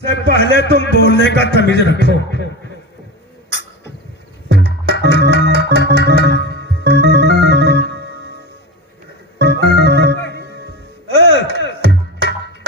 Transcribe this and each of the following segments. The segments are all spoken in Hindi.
से पहले तुम बोलने का तमीज रखो।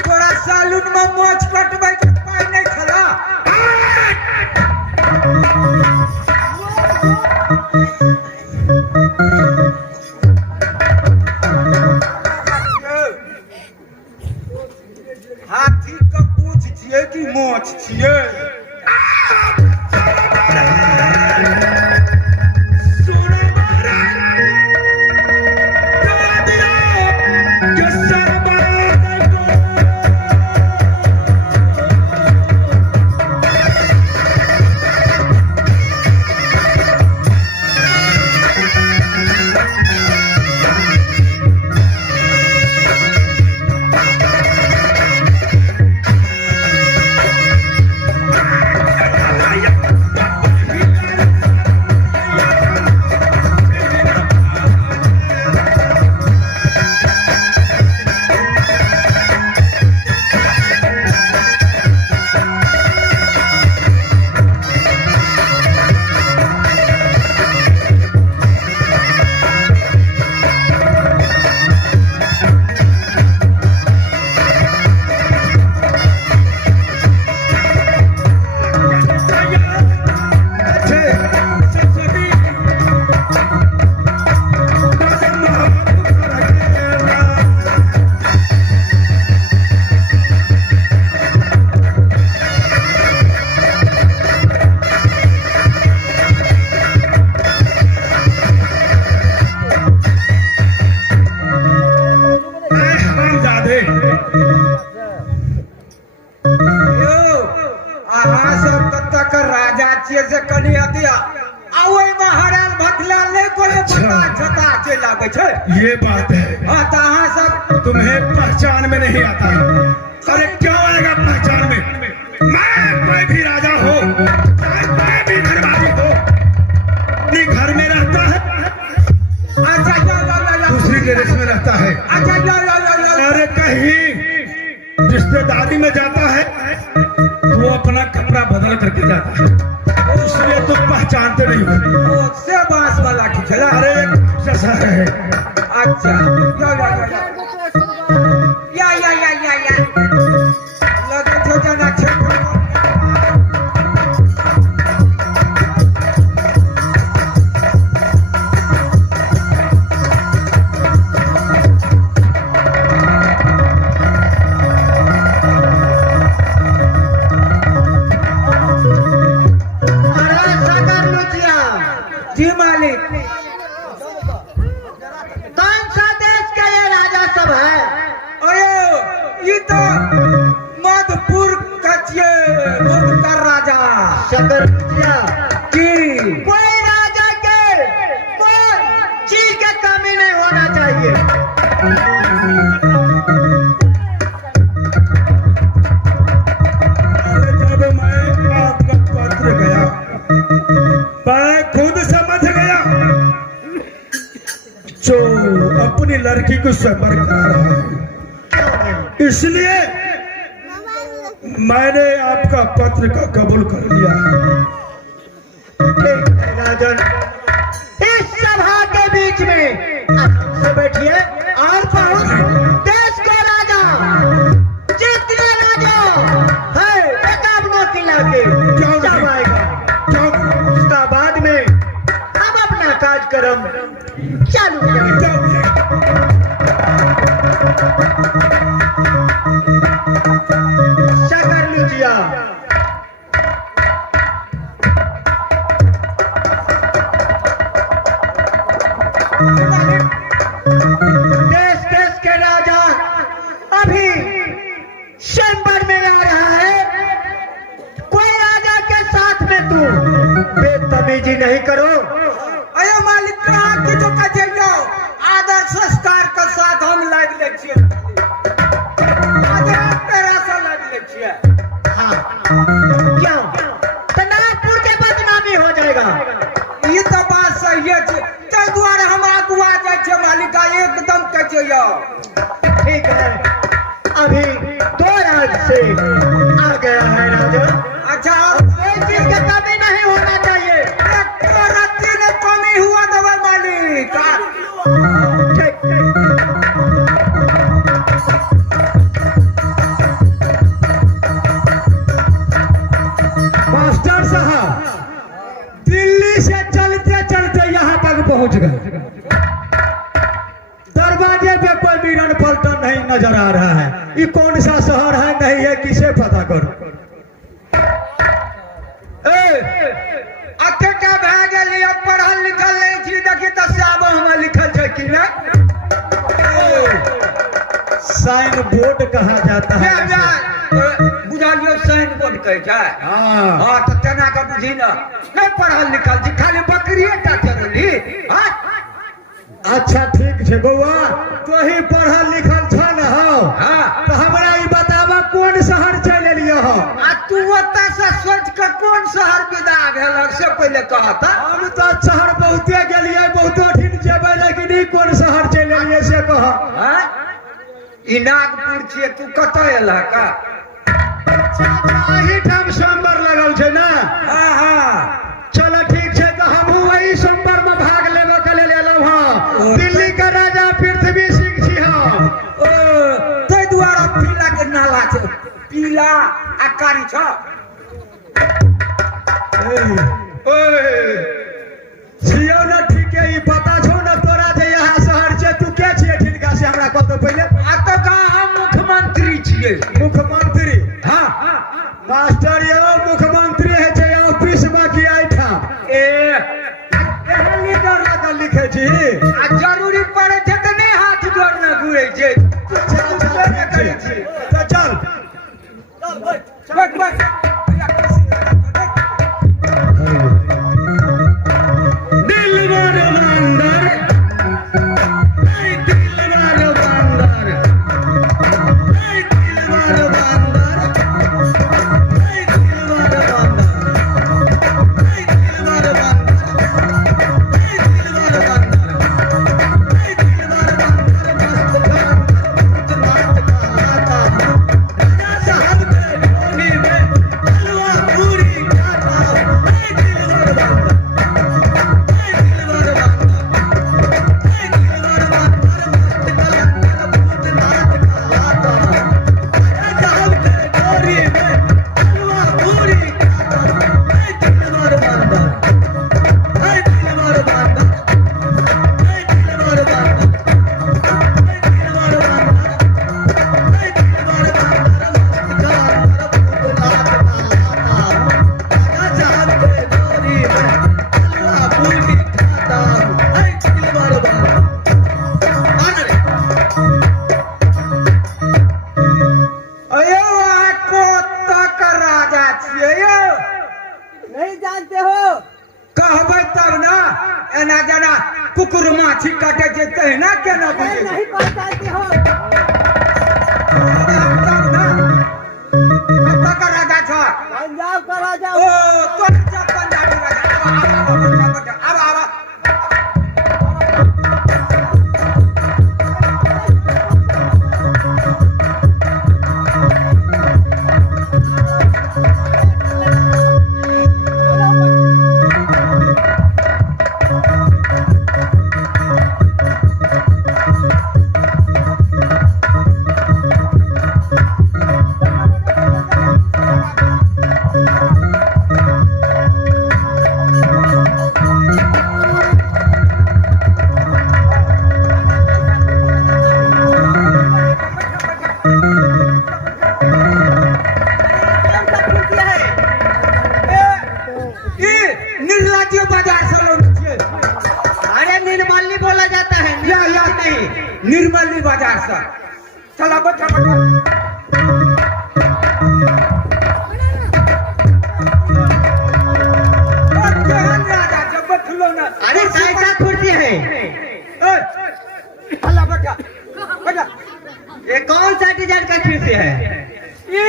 थोड़ा सालून में मोच कटबै के पाई नहीं खला। हाथी का पूछ छिए कि मोच छिए? से कनी हतिया आवै महाराज भटला ले कोई पता छता चल लागे छे। ये बात है। हां त अहां सब तुम्हें पहचान में नहीं आता। अरे क्यों आएगा पहचान में? मैं कोई भी राजा हो, मैं भी धर्माजी हो, अपने घर में रहता है। अच्छा जा दूसरी टेरेस में रहता है। अच्छा जा अरे कहीं रिश्तेदारी में जाता है तो वो अपना कपड़ा बदल करके जाता है, इसलिए तुम पहचानते नहीं हो। से बांस वाला खिचला। अरे जैसा है। अच्छा या लगे तो जना छे। जी मालिक। कौन सा देश के ये राजा सब है? अरे ये तो मधुपुर का मधुकर राजा शकर जी। कोई राजा के कोई चीज के कमी नहीं होना चाहिए। जब मैं आपका पत्र गया मैं खुद समझ गया जो अपनी लड़की को सबर करा रहा है, इसलिए मैंने आपका पत्र का कबूल कर लिया। राजन, इस सभा के बीच में आप से बैठिए और बहुत देश को राजा जितने राजा है एकाबनों की लाके सब आएगा। उसका बाद में हम अपना कार्यक्रम चालू करेंगे। शकर लीजिए। देश देश के राजा अभी चैम्बर में आ रहा है। कोई राजा के साथ में तू बेतमीजी नहीं करो। अरे मालिक कहा कि जो कहियो आदर संस्कार के साथ हम लाग ले छिए। आदर तेरा से लाग ले छिए। हाँ क्यों? तो नागपुर के बदनामी हो जाएगा। ये तो बात सही है। ताहि द्वारे हम अगुआ जाय छे मालिक एकदम कहियो। ठीक है, अभी 2 राज्य से आ गया है पहुंच गए। दरवाजे पे कोई मिरन पलटन नहीं नजर आ रहा है। ये कौन सा शहर है नहीं है किसे पता करो। अकेटा भए गेलिए पढ़ल लिखल नहीं छी देखी तो साब हम लिखल छै कि ना साइन बोर्ड कहा जाता है। बुझलियो साइन बोर्ड कहे छै। हां तो तना का बुझी ना नहीं पढ़ल लिखल छी खाली बकरिए टा चरली। हां अच्छा ठीक छै बौआ तो ही पढ़ल लिखल छ न हो। हां तो हमरा ई बतावा कोन शहर चल एलियो हो। आ तू ओता से सोच के कोन शहर विदा भेलक से पहले कहता। हम तो शहर बहुते गेलिए बहुतो ठिन जेबै लेकिन ई कोन शहर चल एलिए से कह। हां ई नागपुर छिए तू कत एला का। एही ठाम सोमवार लगल छै ना। हां हां चलो ठीक छै तो हमहू वही सोमवार में भाग लेबो के लेल एलौ हां। दिल्ली का राजा पृथ्वी सिंह छी हम। तै दुआरा पीला के नाला छै पीला आकारी छ। छियो ना ठीक है ई पता छौ ना तोरा जे यहाँ शहर छै तू के छिए ठिनका से हमरा कत पहले। आ तो का हम मुख्यमंत्री छिए। मुख्यमंत्री हां मास्टर यो मुख्यमंत्री है छै ऑफिस में की आइठा एहन लीडर लगा लिखे छी। आ जरूरी पड़े छै त नहीं हाथ जोड़ना घुरे छै। तो चल बैठ बैठ कुकुर माछी काटे जेते है ना क्या ना बुझे नहीं पहचानते हो तब ना कत्ता का राजा था पंजाब का राजा। ओ तो पंजाबी राजा अब निर्मली बाजार से चला बैठा राजा जब बैठलो ना। अरे कैसा कुर्सी है चला बैठा बैठा। ये कौन सा डिजाइन का कुर्सी है। ये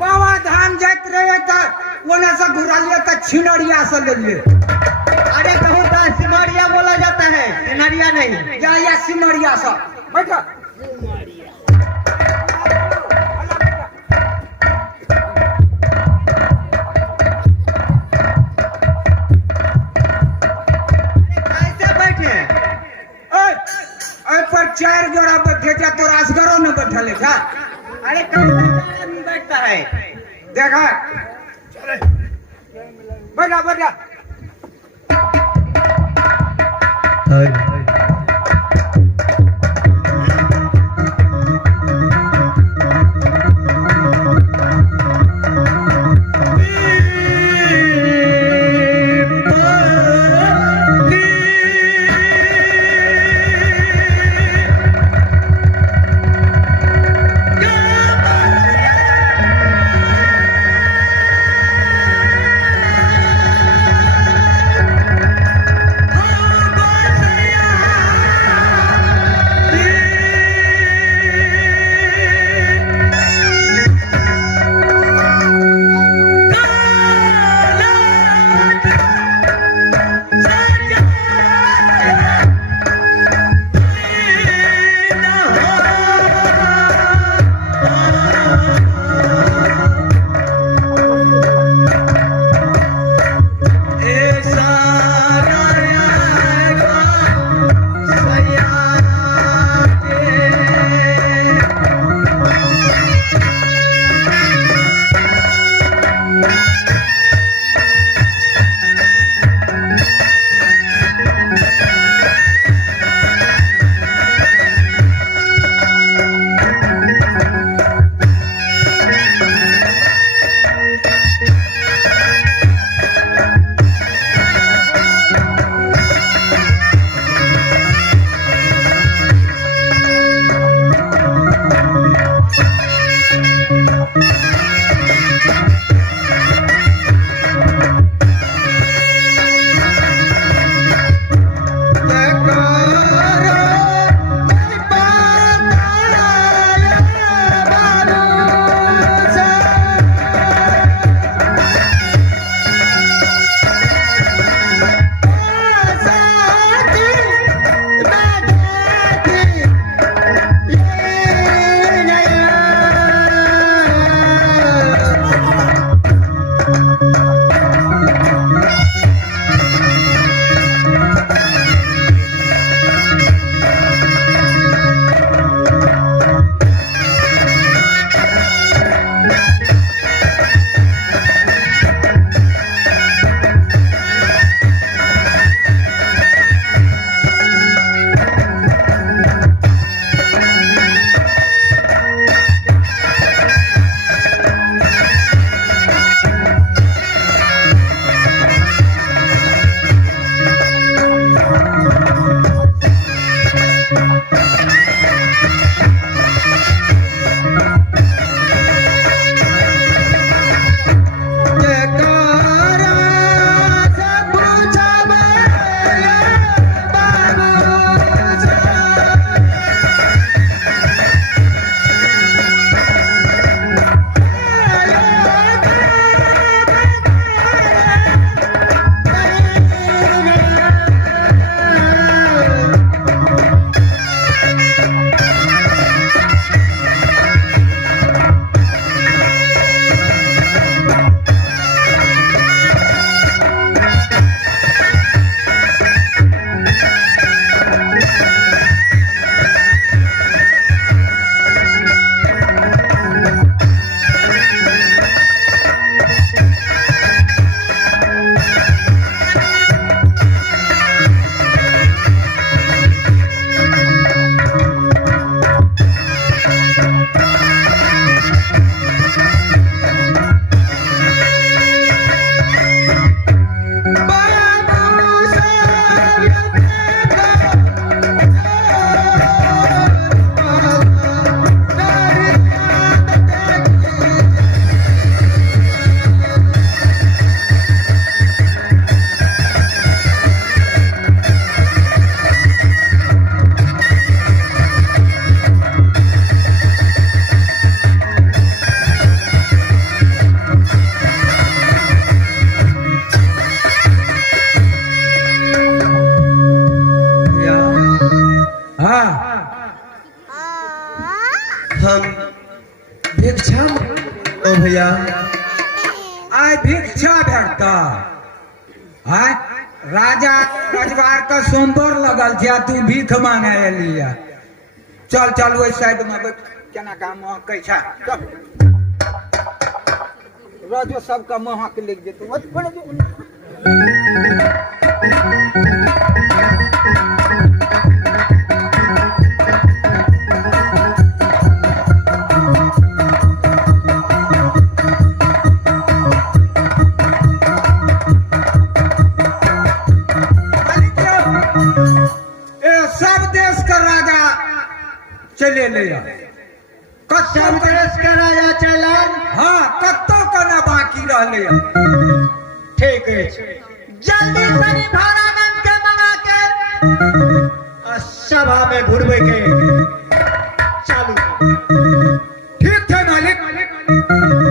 बाबा धाम जात रहे तो ओने से घुरा लिया तो छिनरिया से ले लिए। अरे कहूँ तो सिमरिया बोला जाता है सिमरिया नहीं या सिमरिया सा बैठा। कैसे बैठे पर 4 जोड़ा बैठे क्या तो रासगरों में बैठा लेखा। अरे कैसा आदमी बैठता है देखा बैठा बैठा। भैया आय भिक्षा भेटता आय राजा रजवार का सोमवार लगल जा तू भीख मांगे लिया चल चल वही साइड में केना काम कैसा रजो सबका महक लिख दे तू ले ले कत्तो देश का राजा चलन। हाँ कत्तो का ना बाकी रहले ठीक है, जल्दी से भारानंद के मना के और सभा में घुरवे के चालू। ठीक है मालिक,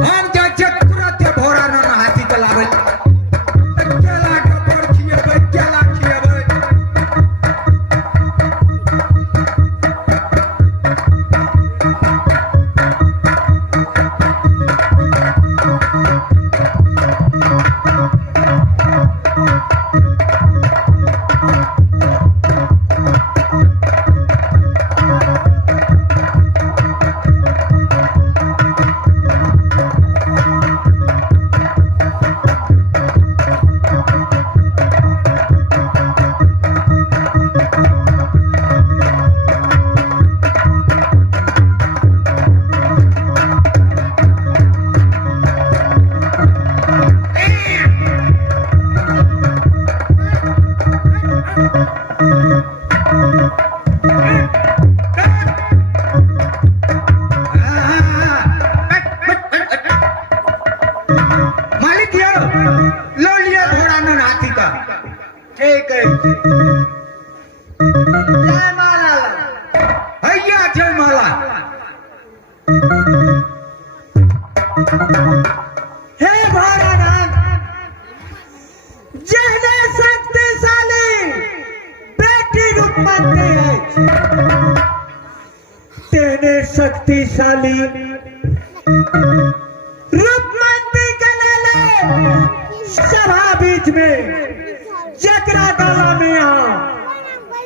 हम जाके तुरंत भोरानंद हाथी चलावे केला के पर्चिए भाई केला खिएबै। मालिक यो लो लिया भोरानंद हाथी का। ठीक है, जय माला हैया जयमाला। हे भारानंद, जहने शक्तिशाली बेटी रूपमती है, तेने शक्तिशाली रूपमती के लाले सभा बीच में जकरा गला में आ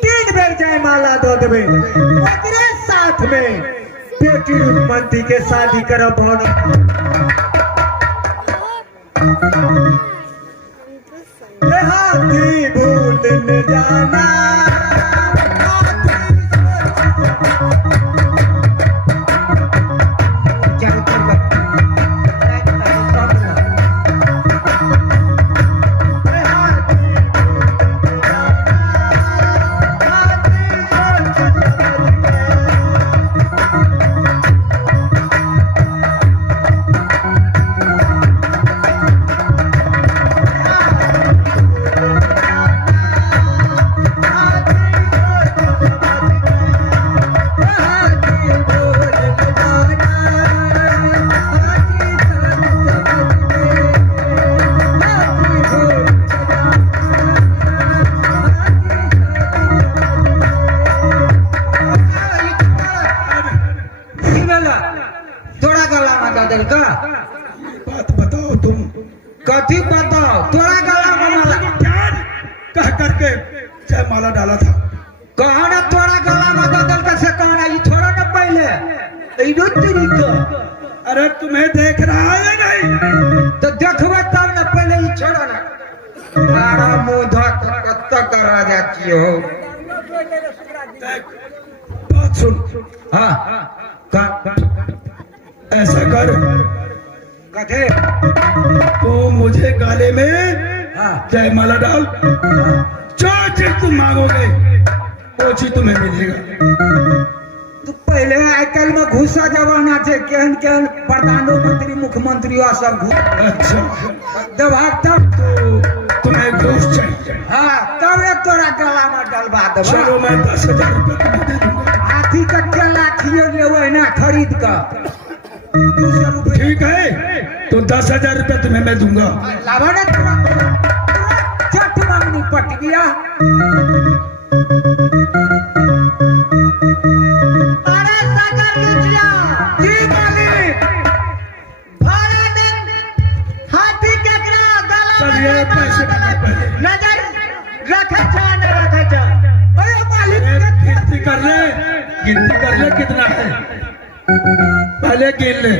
3 बेर जयमाला दो देवे, ओकरे साथ में बेटी रूपमती के शादी करब। हाथी भूल न जाना, थोड़ा गला में दादल का बात बताओ तुम। कथी बताओ थोड़ा गला में माला कह करके जयमाला डाला था। कहा ना थोड़ा गला में दादल का से कहना ये छोड़ा ना पहले ई रुचि को। अरे तुम्हें देख रहा है नहीं? तो देखबे तब ना पहले ये छोड़ा ना। मारा मुंह धक कत्ता करा जाती हो। देख, बात सुन। हाँ का ऐसा कर, कथे तो मुझे गाले में हाँ जयमाला डाल। जो चीज तुम मांगोगे वो चीज तुम्हें मिलेगा। तू पहले आजकल में घुसा जमाना थे केहन केहन प्रधानमंत्री मुख्यमंत्री और सब घूस अच्छा, दबाव तब तो तुम्हें घूस चाहिए। हाँ तब एक तोरा गला में डलवा दबा। चलो मैं 10,000 रुपये तुम्हें दे दूंगा। हाथी का केला खियो ले ना खरीद कर 200 रुपये ठीक है, तो 10,000 रुपये तुम्हें मैं दूंगा। लावा ना तोरा चट मांगनी पट गया। अरे सागर लुचिया, जी मालिक। भारानंद हाथी केकरा गला चलिए, में पैसे जयमाला दे पहले। नजर रखे छा न रखे छा। अरे मालिक गिनती कर ले कितना है, पहले गिन ले।